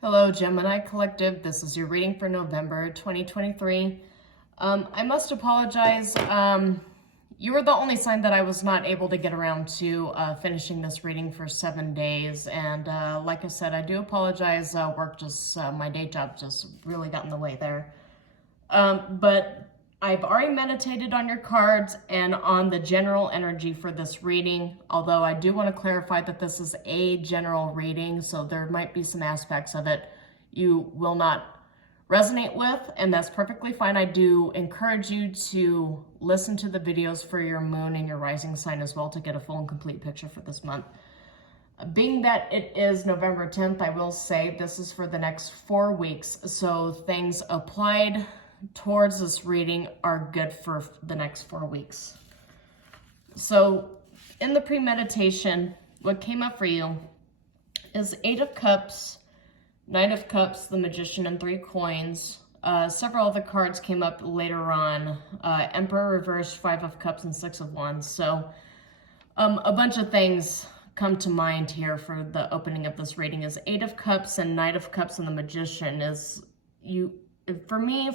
Hello, Gemini Collective. This is your reading for November 2023. I must apologize. You were the only sign that I was not able to get around to finishing this reading for 7 days. And like I said, I do apologize. My day job just really got in the way there. But I've already meditated on your cards and on the general energy for this reading, although I do want to clarify that this is a general reading, so there might be some aspects of it you will not resonate with, and that's perfectly fine. I do encourage you to listen to the videos for your moon and your rising sign as well to get a full and complete picture for this month. Being that it is November 10th, I will say this is for the next 4 weeks, so things applied towards this reading are good for the next 4 weeks. So in the premeditation, what came up for you is 8 of Cups, 9 of Cups, the Magician, and 3 coins. Several other cards came up later on. Emperor reversed, 5 of Cups, and 6 of Wands. So a bunch of things come to mind here for the opening of this reading is 8 of Cups and 9 of Cups and the Magician is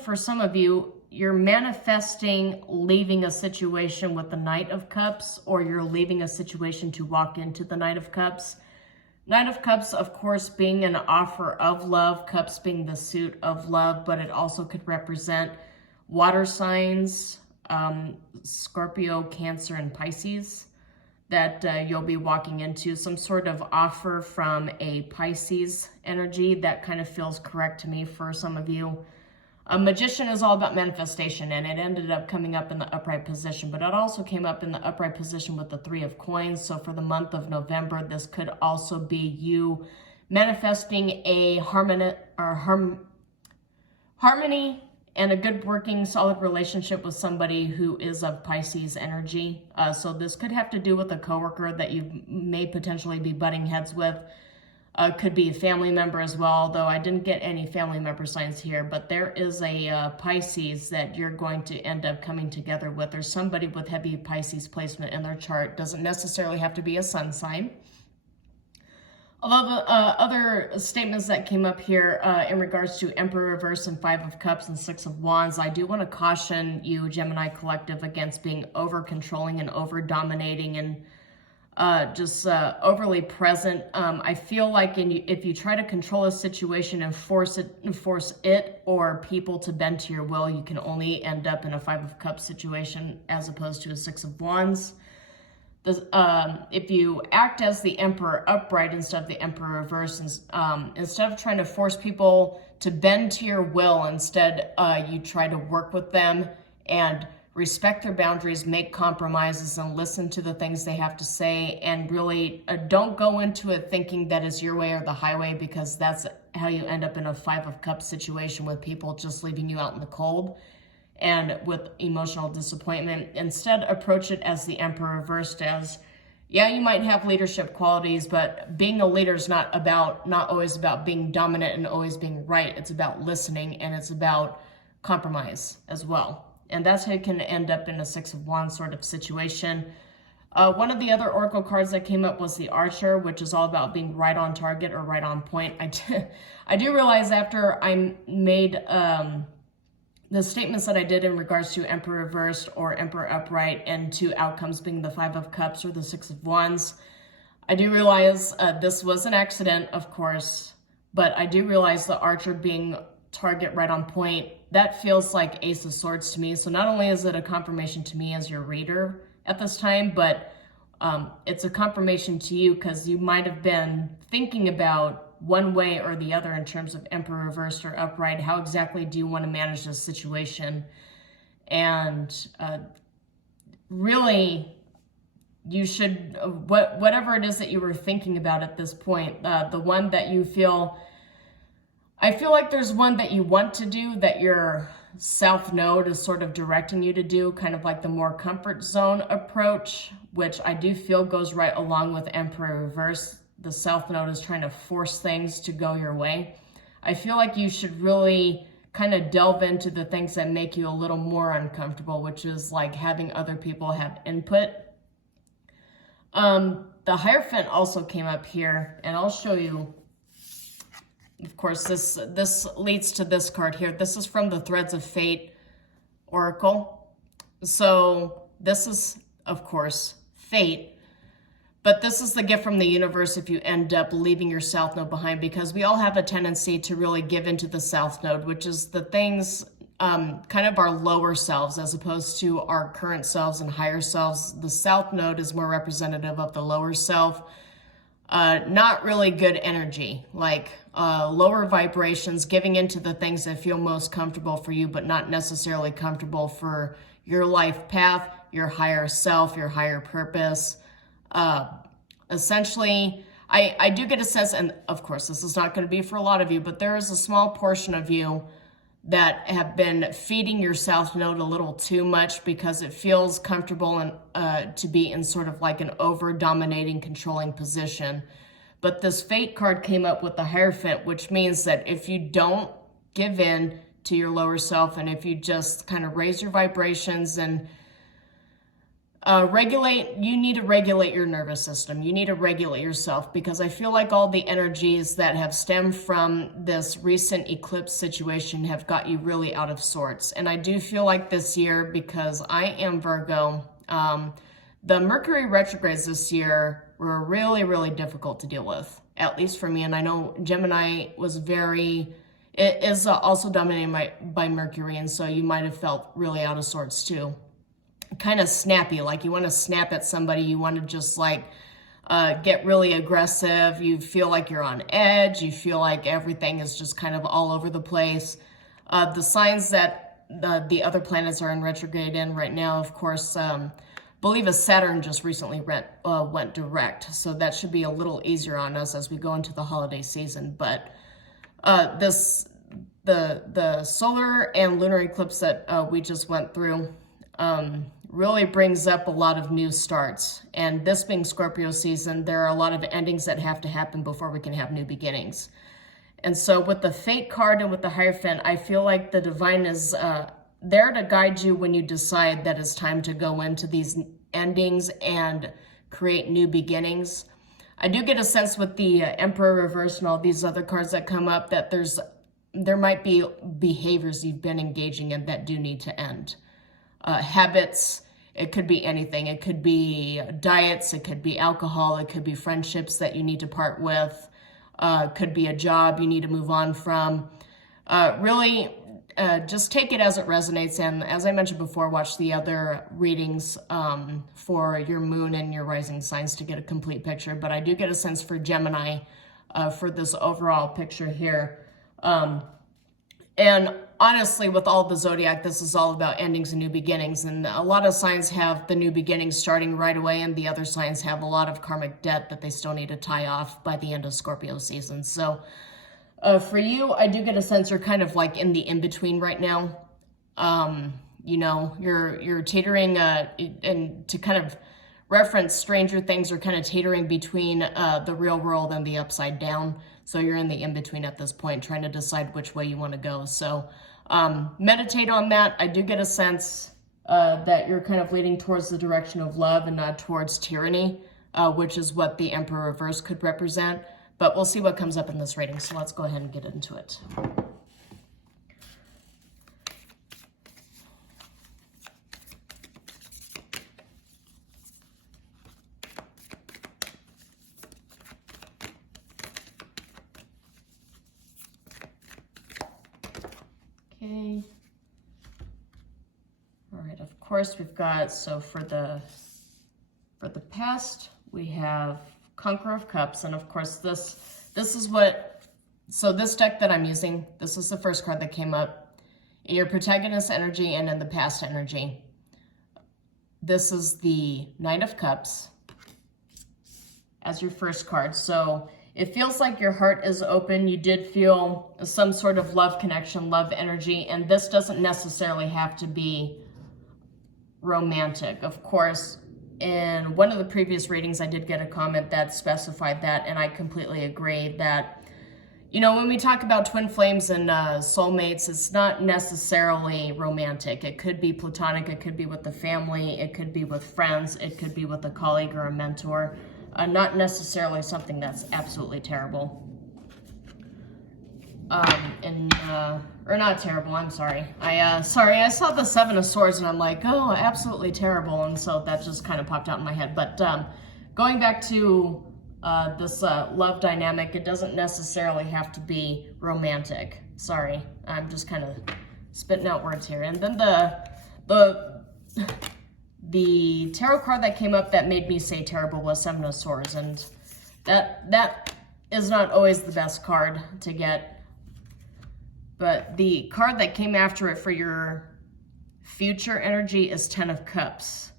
for some of you, you're manifesting leaving a situation with the Knight of Cups, or you're leaving a situation to walk into the Knight of Cups. Knight of Cups, of course, being an offer of love, Cups being the suit of love, but it also could represent water signs, Scorpio, Cancer, and Pisces, that you'll be walking into some sort of offer from a Pisces energy. That kind of feels correct to me for some of you. A Magician is all about manifestation, and it ended up coming up in the upright position, but it also came up in the upright position with the 3 of Coins. So for the month of November, this could also be you manifesting a harmony and a good working solid relationship with somebody who is of Pisces energy. So this could have to do with a coworker that you may potentially be butting heads with. Could be a family member as well, though I didn't get any family member signs here, but there is a Pisces that you're going to end up coming together with. There's somebody with heavy Pisces placement in their chart. Doesn't necessarily have to be a sun sign. Although the other statements that came up here in regards to Emperor reverse and 5 of Cups and 6 of Wands, I do want to caution you, Gemini Collective, against being over-controlling and over-dominating and just overly present. I feel like if you try to control a situation and force it or people to bend to your will, you can only end up in a 5 of Cups situation as opposed to a 6 of Wands. If you act as the Emperor upright instead of the Emperor reverse, instead of trying to force people to bend to your will, instead you try to work with them and respect their boundaries, make compromises, and listen to the things they have to say, and really don't go into it thinking that is your way or the highway, because that's how you end up in a 5 of Cups situation with people just leaving you out in the cold and with emotional disappointment. Instead, approach it as the Emperor reversed, as, yeah, you might have leadership qualities, but being a leader is not always about being dominant and always being right. It's about listening, and it's about compromise as well. And that's how you can end up in a 6 of Wands sort of situation. One of the other oracle cards that came up was the Archer, which is all about being right on target or right on point. I do realize after I made the statements that I did in regards to Emperor reversed or Emperor upright, and 2 outcomes being the 5 of Cups or the 6 of Wands, I do realize this was an accident, of course, but I do realize the Archer being target right on point, that feels like Ace of Swords to me. So not only is it a confirmation to me as your reader at this time, but it's a confirmation to you because you might have been thinking about one way or the other in terms of Emperor reversed or upright. How exactly do you want to manage this situation? And really, you should, whatever it is that you were thinking about at this point, the one that you feel, I feel like there's one that you want to do that your South Node is sort of directing you to do, kind of like the more comfort zone approach, which I do feel goes right along with Emperor reverse. The South Node is trying to force things to go your way. I feel like you should really kind of delve into the things that make you a little more uncomfortable, which is like having other people have input. The Hierophant also came up here, and I'll show you Of course, this leads to this card here. This is from the Threads of Fate Oracle. So this is, of course, fate. But this is the gift from the universe if you end up leaving your South Node behind, because we all have a tendency to really give into the South Node, which is the things, kind of our lower selves as opposed to our current selves and higher selves. The South Node is more representative of the lower self. Not really good energy, like lower vibrations, giving into the things that feel most comfortable for you, but not necessarily comfortable for your life path, your higher self, your higher purpose. Essentially, I do get a sense, and of course, this is not going to be for a lot of you, but there is a small portion of you that have been feeding your South Node a little too much because it feels comfortable and to be in sort of like an over-dominating, controlling position. But this Fate card came up with the Hierophant, which means that if you don't give in to your lower self, and if you just kind of raise your vibrations and you need to regulate your nervous system. You need to regulate yourself, because I feel like all the energies that have stemmed from this recent eclipse situation have got you really out of sorts. And I do feel like this year, because I am Virgo, the Mercury retrogrades this year were really, really difficult to deal with, at least for me. And I know Gemini it is also dominated by Mercury, and so you might have felt really out of sorts too. Kind of snappy, like you want to snap at somebody, you want to just like get really aggressive, you feel like you're on edge, you feel like everything is just kind of all over the place. The signs that the other planets are in retrograde in right now, of course, believe a Saturn just recently went direct, so that should be a little easier on us as we go into the holiday season. But the solar and lunar eclipse that we just went through really brings up a lot of new starts. And this being Scorpio season, there are a lot of endings that have to happen before we can have new beginnings. And so with the Fate card and with the Hierophant, I feel like the divine is there to guide you when you decide that it's time to go into these endings and create new beginnings. I do get a sense with the Emperor reverse and all these other cards that come up that there might be behaviors you've been engaging in that do need to end. Habits, it could be anything. It could be diets, it could be alcohol, it could be friendships that you need to part with, could be a job you need to move on from. Really, just take it as it resonates. And as I mentioned before, watch the other readings for your moon and your rising signs to get a complete picture. But I do get a sense for Gemini for this overall picture here. And honestly, with all the zodiac, this is all about endings and new beginnings. And a lot of signs have the new beginnings starting right away, and the other signs have a lot of karmic debt that they still need to tie off by the end of Scorpio season. So for you, I do get a sense you're kind of like in the in-between right now. You know, you're teetering, and to kind of reference Stranger Things, are kind of teetering between the real world and the upside down. So you're in the in-between at this point, trying to decide which way you want to go. So meditate on that. I do get a sense that you're kind of leading towards the direction of love and not towards tyranny, which is what the Emperor reverse could represent. But we'll see what comes up in this reading. So let's go ahead and get into it. Okay. All right, of course we've got, so for the past, we have Conqueror of Cups, and of course this is what, so this deck that I'm using, this is the first card that came up in your protagonist energy and in the past energy. This is the Knight of Cups as your first card. So it feels like your heart is open. You did feel some sort of love connection, love energy, and this doesn't necessarily have to be romantic. Of course, in one of the previous readings, I did get a comment that specified that, and I completely agree that, you know, when we talk about twin flames and soulmates, it's not necessarily romantic. It could be platonic, it could be with the family, it could be with friends, it could be with a colleague or a mentor. Not necessarily something that's absolutely terrible. or not terrible, I'm sorry. I saw the Seven of Swords and I'm like, oh, absolutely terrible. And so that just kind of popped out in my head. But going back to this love dynamic, it doesn't necessarily have to be romantic. Sorry, I'm just kind of spitting out words here. And then the tarot card that came up that made me say terrible was Seven of Swords. And that is not always the best card to get. But the card that came after it for your future energy is Ten of Cups.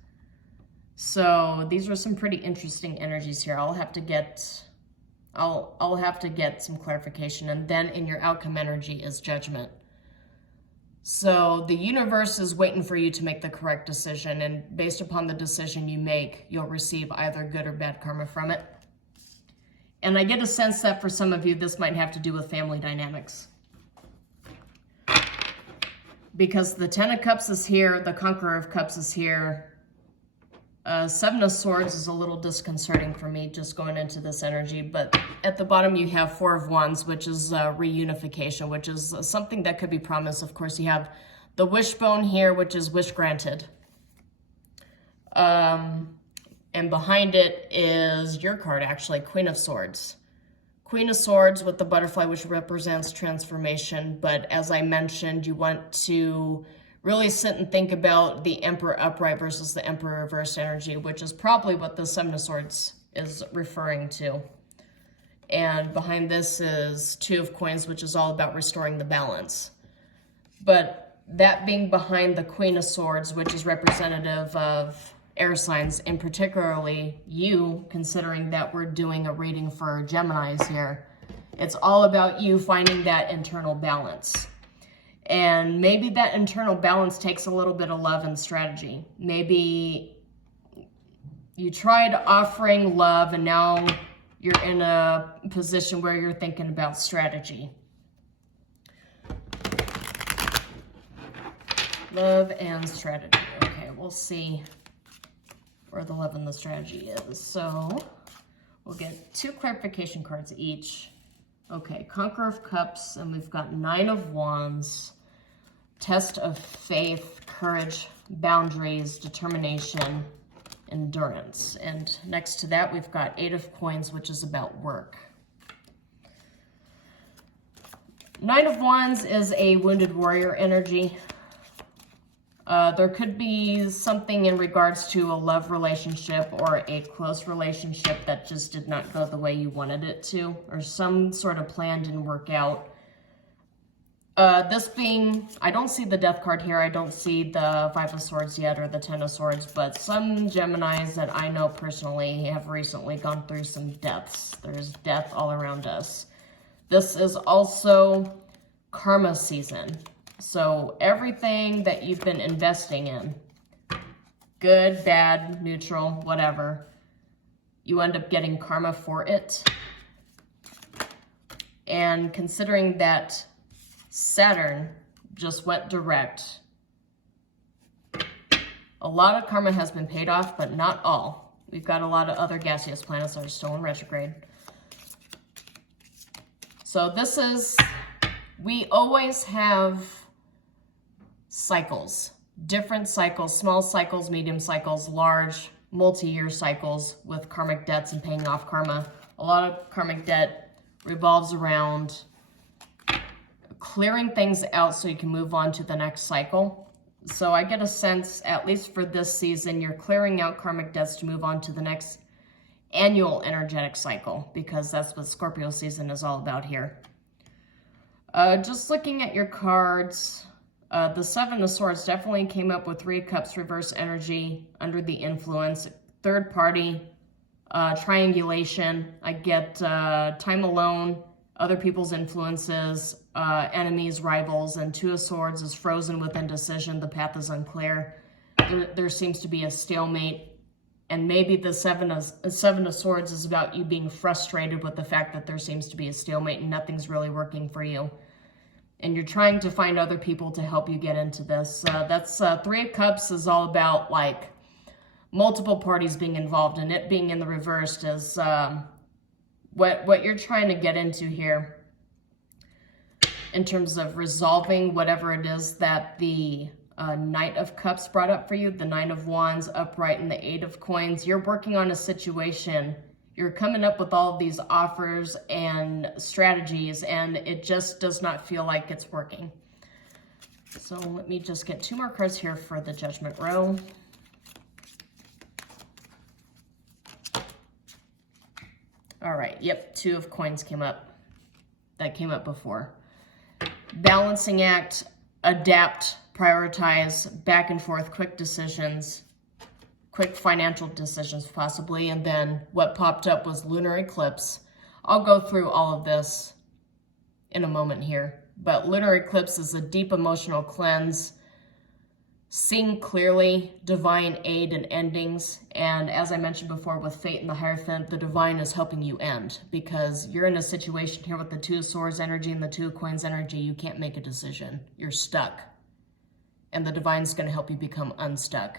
So these are some pretty interesting energies here. I'll have to get some clarification. And then in your outcome energy is Judgment. So the universe is waiting for you to make the correct decision, and based upon the decision you make, you'll receive either good or bad karma from it. And I get a sense that for some of you, this might have to do with family dynamics. Because the Ten of Cups is here, the Conqueror of Cups is here. Seven of Swords is a little disconcerting for me just going into this energy, but at the bottom you have Four of Wands, which is reunification, which is something that could be promised. Of course, you have the Wishbone here, which is wish granted. And behind it is your card, actually, Queen of Swords. Queen of Swords with the butterfly, which represents transformation. But as I mentioned, you want to really sit and think about the Emperor upright versus the Emperor reversed energy, which is probably what the Seven of Swords is referring to. And behind this is Two of Coins, which is all about restoring the balance. But that being behind the Queen of Swords, which is representative of air signs, and particularly you, considering that we're doing a reading for Geminis here, it's all about you finding that internal balance. And maybe that internal balance takes a little bit of love and strategy. Maybe you tried offering love and now you're in a position where you're thinking about strategy. Love and strategy. Okay, we'll see where the love and the strategy is. So we'll get 2 clarification cards each. Okay, Conqueror of Cups, and we've got Nine of Wands, Test of Faith, Courage, Boundaries, Determination, Endurance. And next to that, we've got Eight of Coins, which is about work. Nine of Wands is a wounded warrior energy. There could be something in regards to a love relationship or a close relationship that just did not go the way you wanted it to, or some sort of plan didn't work out. This being, I don't see the Death card here. I don't see the Five of Swords yet or the Ten of Swords, but some Geminis that I know personally have recently gone through some deaths. There's death all around us. This is also karma season. So everything that you've been investing in, good, bad, neutral, whatever, you end up getting karma for it. And considering that Saturn just went direct, a lot of karma has been paid off, but not all. We've got a lot of other gaseous planets that are still in retrograde. So this is, we always have cycles, different cycles, small cycles, medium cycles, large, multi-year cycles with karmic debts and paying off karma. A lot of karmic debt revolves around clearing things out so you can move on to the next cycle. So I get a sense, at least for this season, you're clearing out karmic debts to move on to the next annual energetic cycle, because that's what Scorpio season is all about here. Just looking at your cards, the Seven of Swords definitely came up with Three of Cups reverse energy under the influence. Third party, triangulation. I get time alone, other people's influences, enemies, rivals, and Two of Swords is frozen with indecision. The path is unclear. There seems to be a stalemate. And maybe the Seven of Swords is about you being frustrated with the fact that there seems to be a stalemate and nothing's really working for you. And you're trying to find other people to help you get into this. That's Three of Cups is all about like multiple parties being involved, and it being in the reversed is what you're trying to get into here. in terms of resolving whatever it is that the Knight of Cups brought up for you, the Nine of Wands upright and the Eight of Coins. You're working on a situation. You're coming up with all of these offers and strategies, and it just does not feel like it's working. So let me just get 2 more cards here for the Judgment row. All right, yep, 2 of Coins came up. That came up before. Balancing act, adapt, prioritize, back and forth, quick decisions, quick financial decisions possibly, and then what popped up was lunar eclipse. I'll go through all of this in a moment here, but lunar eclipse is a deep emotional cleanse, seeing clearly, divine aid and endings, and as I mentioned before with Fate and the Hierophant, the divine is helping you end, because you're in a situation here with the 2 of Swords energy and the 2 of Coins energy. You can't make a decision. You're stuck. And the divine's going to help you become unstuck.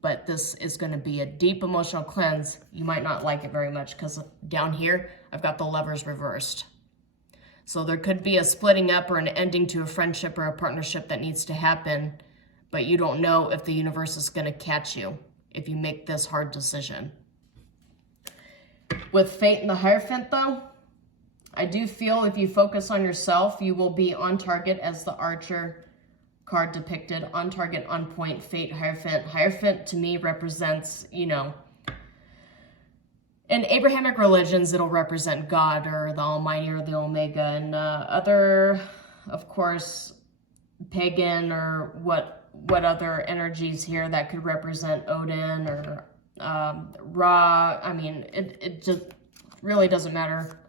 But this is going to be a deep emotional cleanse. You might not like it very much because down here, I've got the Lovers reversed. So there could be a splitting up or an ending to a friendship or a partnership that needs to happen, but you don't know if the universe is going to catch you if you make this hard decision. With Fate and the Hierophant, though, I do feel if you focus on yourself, you will be on target as the Archer card depicted, on target, on point. Fate, Hierophant. Hierophant to me represents, you know, in Abrahamic religions, it'll represent God or the Almighty or the Omega, and other, of course, pagan or what other energies here that could represent Odin or Ra. I mean, it just really doesn't matter.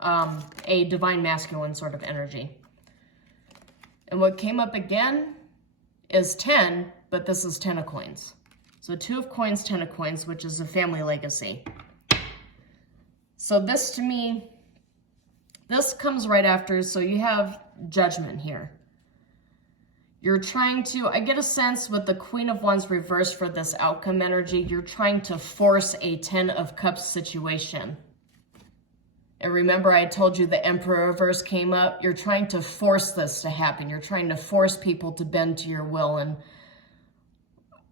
A divine masculine sort of energy. And what came up again is 10, but this is 10 of Coins. So 2 of Coins, 10 of Coins, which is a family legacy. So this to me, this comes right after, so you have Judgment here. You're trying to, I get a sense with the Queen of Wands reversed for this outcome energy, you're trying to force a 10 of Cups situation. And remember, I told you the Emperor reverse came up. You're trying to force this to happen. You're trying to force people to bend to your will. And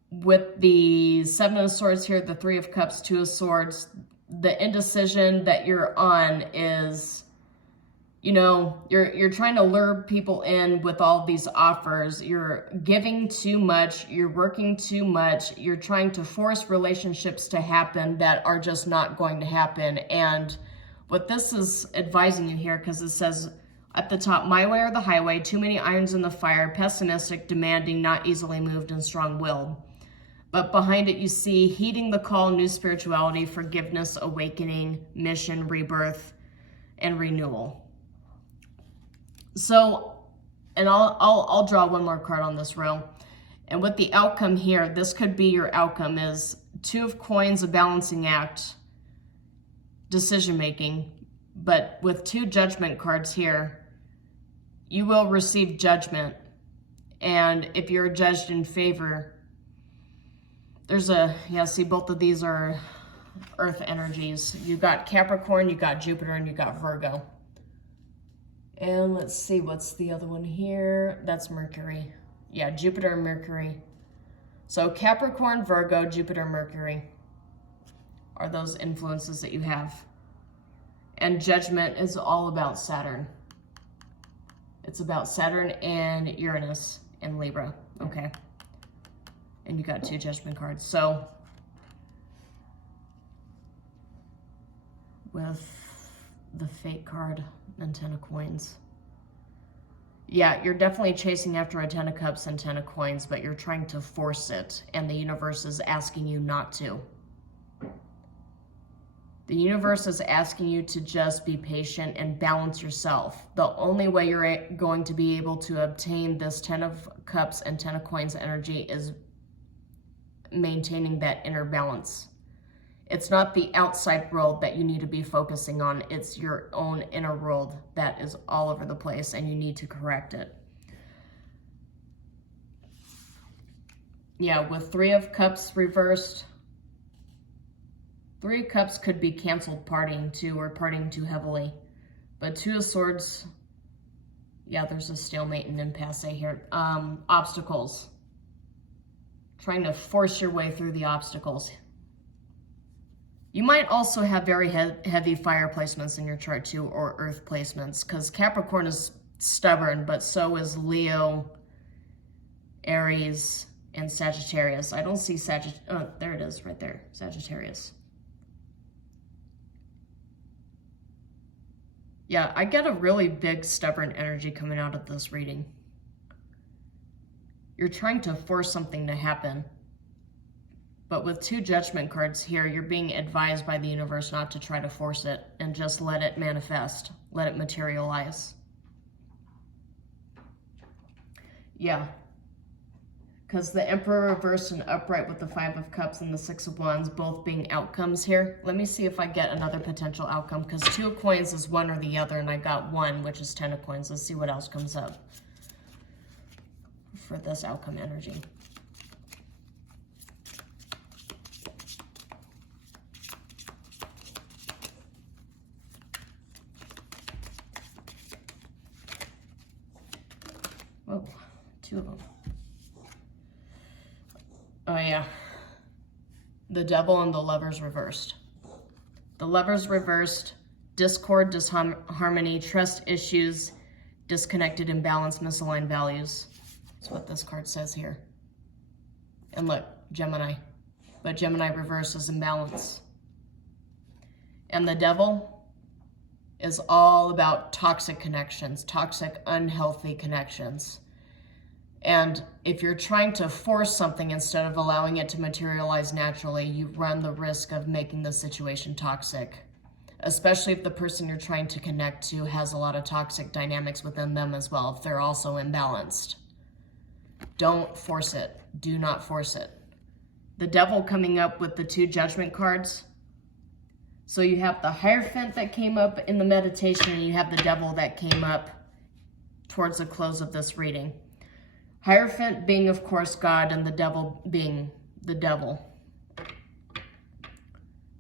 with the 7 of Swords here, the 3 of Cups, 2 of Swords, the indecision that you're on is, you know, you're trying to lure people in with all these offers. You're giving too much. You're working too much. You're trying to force relationships to happen that are just not going to happen. And what this is advising you here, because it says at the top, my way or the highway, too many irons in the fire, pessimistic, demanding, not easily moved, and strong-willed. But behind it, you see heeding the call, new spirituality, forgiveness, awakening, mission, rebirth, and renewal. So, and I'll draw one more card on this row. And with the outcome here, this could be your outcome is 2 of Coins, a balancing act, decision-making, but with 2 Judgment cards here, you will receive judgment. And if you're judged in favor, there's see, both of these are earth energies. You got Capricorn, you got Jupiter, and you got Virgo. And let's see, what's the other one here? That's Mercury. Yeah, Jupiter and Mercury. So Capricorn, Virgo, Jupiter, Mercury are those influences that you have. And Judgment is all about Saturn. It's about Saturn and Uranus and Libra. Okay. And you got 2 Judgment cards. So with the Fate card and 10 of Coins. Yeah, you're definitely chasing after a 10 of Cups and 10 of Coins, but you're trying to force it, and the universe is asking you not to. The universe is asking you to just be patient and balance yourself. The only way you're going to be able to obtain this 10 of Cups and 10 of Coins energy is maintaining that inner balance. It's not the outside world that you need to be focusing on. It's your own inner world that is all over the place, and you need to correct it. Yeah, with 3 of Cups reversed, 3 of Cups could be canceled partying too, or partying too heavily. But 2 of Swords Yeah, there's a stalemate and impasse here. Obstacles. Trying to force your way through the obstacles. You might also have very heavy fire placements in your chart too, or earth placements, because Capricorn is stubborn, but so is Leo, Aries, and Sagittarius. I don't see Sagittarius. Oh, there it is right there, Sagittarius. Yeah, I get a really big stubborn energy coming out of this reading. You're trying to force something to happen. But with 2 judgment cards here, you're being advised by the universe not to try to force it and just let it manifest, let it materialize. Yeah. Because the Emperor reversed and upright with the 5 of Cups and the 6 of Wands both being outcomes here. Let me see if I get another potential outcome, because 2 of Coins is one or the other, and I got 1, which is 10 of Coins. Let's see what else comes up for this outcome energy. Whoa, 2 of them. Oh yeah, the Devil and the Lovers reversed. The Lovers reversed, discord, disharmony, trust issues, disconnected, imbalanced, misaligned values. That's what this card says here. And look, Gemini. But Gemini reverse is imbalance. And the Devil is all about toxic connections, toxic, unhealthy connections. And if you're trying to force something instead of allowing it to materialize naturally, you run the risk of making the situation toxic, especially if the person you're trying to connect to has a lot of toxic dynamics within them as well, if they're also imbalanced. Don't force it. Do not force it. The Devil coming up with the 2 judgment cards. So you have the Hierophant that came up in the meditation, and you have the Devil that came up towards the close of this reading. Hierophant being, of course, God, and the Devil being the devil.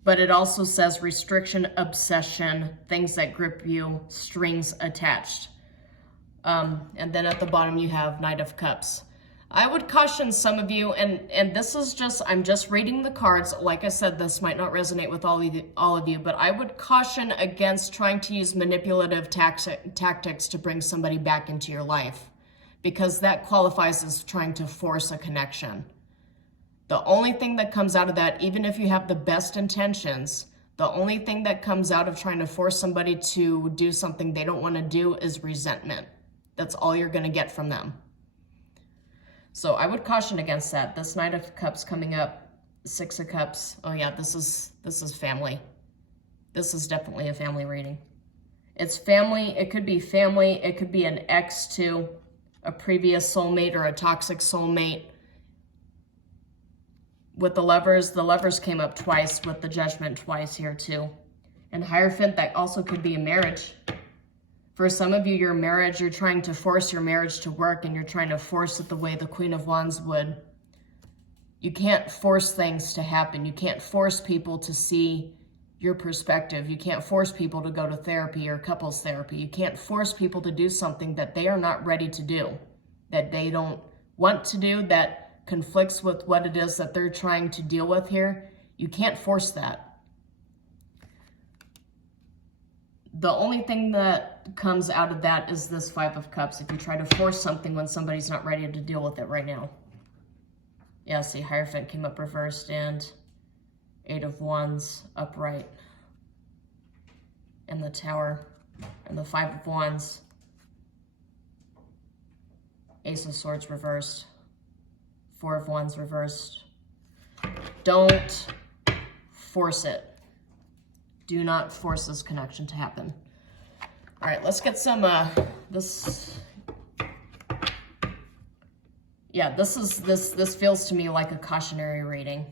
But it also says restriction, obsession, things that grip you, strings attached. And then at the bottom you have Knight of Cups. I would caution some of you, and this is just, I'm just reading the cards. Like I said, this might not resonate with all of you, but I would caution against trying to use manipulative tactics to bring somebody back into your life, because that qualifies as trying to force a connection. The only thing that comes out of that, even if you have the best intentions, the only thing that comes out of trying to force somebody to do something they don't want to do is resentment. That's all you're going to get from them. So I would caution against that. This Knight of Cups coming up, 6 of Cups. Oh yeah, this is family. This is definitely a family reading. It's family. It could be family. It could be an ex to a previous soulmate or a toxic soulmate. With the Lovers came up twice, with the Judgment twice here too. And Hierophant, that also could be a marriage. For some of you, your marriage, you're trying to force your marriage to work, and you're trying to force it the way the Queen of Wands would. You can't force things to happen. You can't force people to see your perspective. You can't force people to go to therapy or couples therapy. You can't force people to do something that they are not ready to do, that they don't want to do, that conflicts with what it is that they're trying to deal with here. You can't force that. The only thing that comes out of that is this 5 of Cups, if you try to force something when somebody's not ready to deal with it right now. Yeah, see, Hierophant came up reversed and 8 of Wands upright. And the Tower and the 5 of Wands. Ace of Swords reversed. 4 of Wands reversed. Don't force it. Do not force this connection to happen. All right, let's get some, this feels to me like a cautionary reading.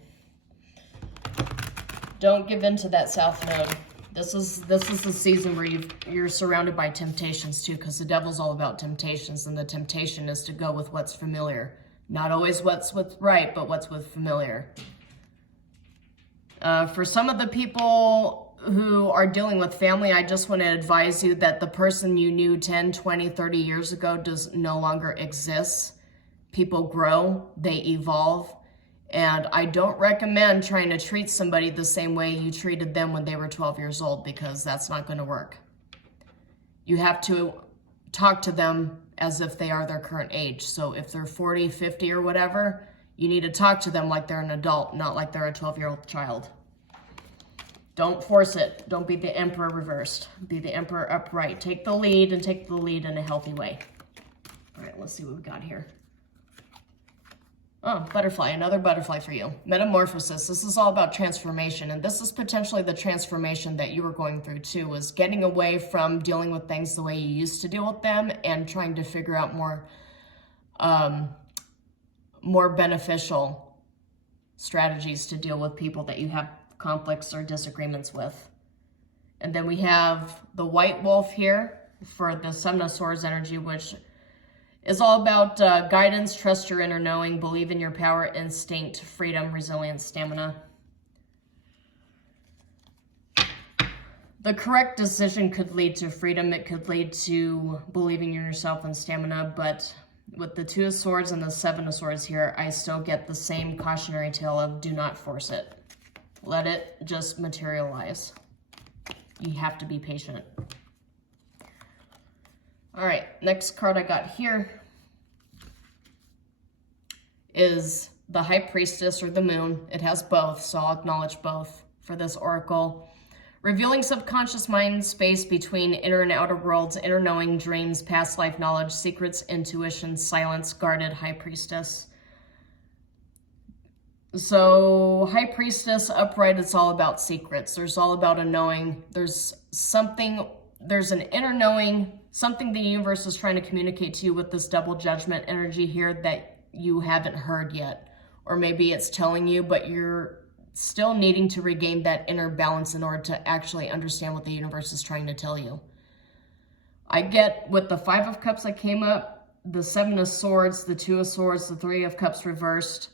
Don't give in to that South Node. This is the season where you're surrounded by temptations too, because the Devil's all about temptations, and the temptation is to go with what's familiar. Not always what's right, but what's with familiar. For some of the people who are dealing with family, I just want to advise you that the person you knew 10, 20, 30 years ago does no longer exist. People grow, they evolve, and I don't recommend trying to treat somebody the same way you treated them when they were 12 years old, because that's not going to work. You have to talk to them as if they are their current age. So if they're 40, 50 or whatever, you need to talk to them like they're an adult, not like they're a 12-year-old child. Don't force it. Don't be the emperor reversed. Be the emperor upright. Take the lead, and take the lead in a healthy way. All right, let's see what we got here. Oh, butterfly, another butterfly for you. Metamorphosis. This is all about transformation, and this is potentially the transformation that you were going through too, was getting away from dealing with things the way you used to deal with them and trying to figure out more beneficial strategies to deal with people that you have conflicts or disagreements with. And then we have the white wolf here for the Seven of Swords energy, which is all about guidance, trust your inner knowing, believe in your power, instinct, freedom, resilience, stamina. The correct decision could lead to freedom. It could lead to believing in yourself and stamina, but with the Two of Swords and the Seven of Swords here, I still get the same cautionary tale of do not force it. Let it just materialize. You have to be patient. All right, next card I got here is the High Priestess or the Moon. It has both, so I'll acknowledge both for this oracle. Revealing subconscious mind space between inner and outer worlds, inner knowing, dreams, past life knowledge, secrets, intuition, silence, guarded, High Priestess. So High Priestess upright, it's all about secrets. There's all about a knowing. There's an inner knowing, something the universe is trying to communicate to you with this double judgment energy here that you haven't heard yet. Or maybe it's telling you, but you're still needing to regain that inner balance in order to actually understand what the universe is trying to tell you. I get with the Five of Cups that came up, the Seven of Swords, the Two of Swords, the Three of Cups reversed.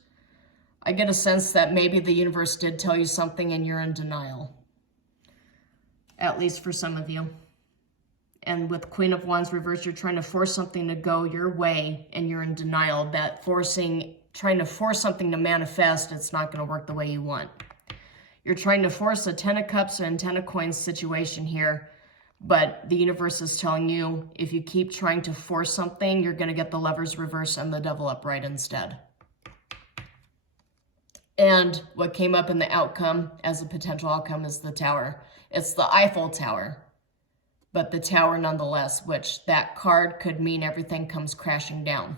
I get a sense that maybe the universe did tell you something and you're in denial. At least for some of you. And with Queen of Wands reversed, you're trying to force something to go your way and you're in denial. That trying to force something to manifest, it's not going to work the way you want. You're trying to force a Ten of Cups and Ten of Coins situation here, but the universe is telling you if you keep trying to force something, you're going to get the Lovers reversed and the Devil upright instead. And what came up in the outcome as a potential outcome is the Tower. It's the Eiffel Tower, but the Tower nonetheless, which that card could mean everything comes crashing down.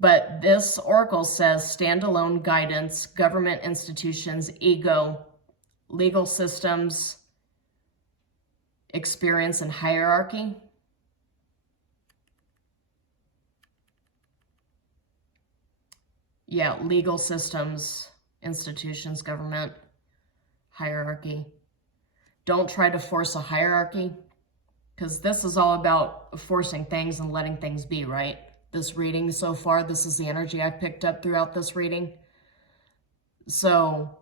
But this oracle says standalone guidance, government institutions, ego, legal systems, experience, and hierarchy. Yeah, legal systems, institutions, government, hierarchy. Don't try to force a hierarchy, because this is all about forcing things and letting things be, right? This reading so far, this is the energy I've picked up throughout this reading. So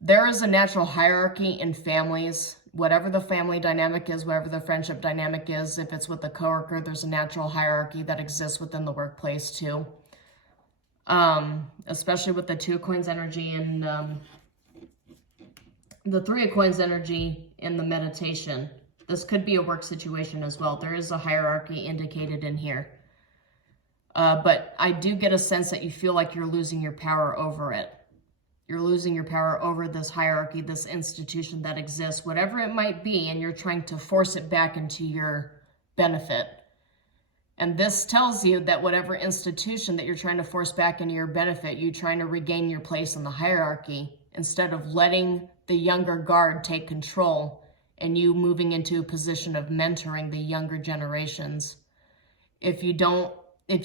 there is a natural hierarchy in families. Whatever the family dynamic is, whatever the friendship dynamic is, if it's with a coworker, there's a natural hierarchy that exists within the workplace too. Especially with the Two of Coins energy and the Three of Coins energy in the meditation. This could be a work situation as well. There is a hierarchy indicated in here. But I do get a sense that you feel like you're losing your power over it. You're losing your power over this hierarchy, this institution that exists, whatever it might be, and you're trying to force it back into your benefit. And this tells you that whatever institution that you're trying to force back into your benefit, you're trying to regain your place in the hierarchy instead of letting the younger guard take control and you moving into a position of mentoring the younger generations. If you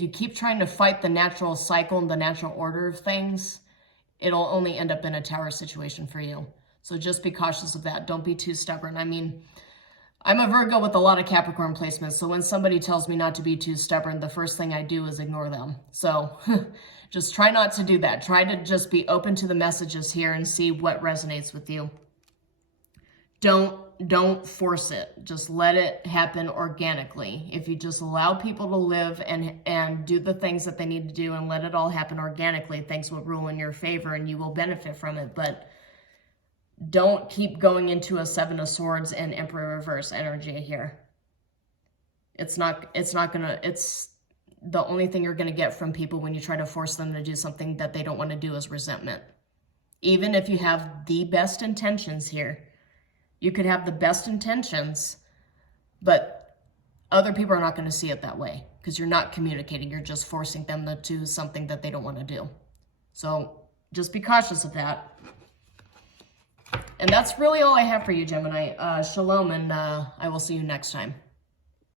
keep trying to fight the natural cycle and the natural order of things, it'll only end up in a Tower situation for you. So just be cautious of that. Don't be too stubborn. I mean, I'm a Virgo with a lot of Capricorn placements, so when somebody tells me not to be too stubborn, the first thing I do is ignore them. So just try not to do that. Try to just be open to the messages here and see what resonates with you. don't force it. Just let it happen organically. If you just allow people to live and do the things that they need to do and let it all happen organically, things will rule in your favor and you will benefit from it. But don't keep going into a Seven of Swords and Emperor reverse energy here. It's the only thing you're going to get from people when you try to force them to do something that they don't want to do is resentment. Even if you have the best intentions here, you could have the best intentions, but other people are not going to see it that way because you're not communicating. You're just forcing them to do something that they don't want to do. So just be cautious of that. And that's really all I have for you, Gemini. Shalom, and I will see you next time.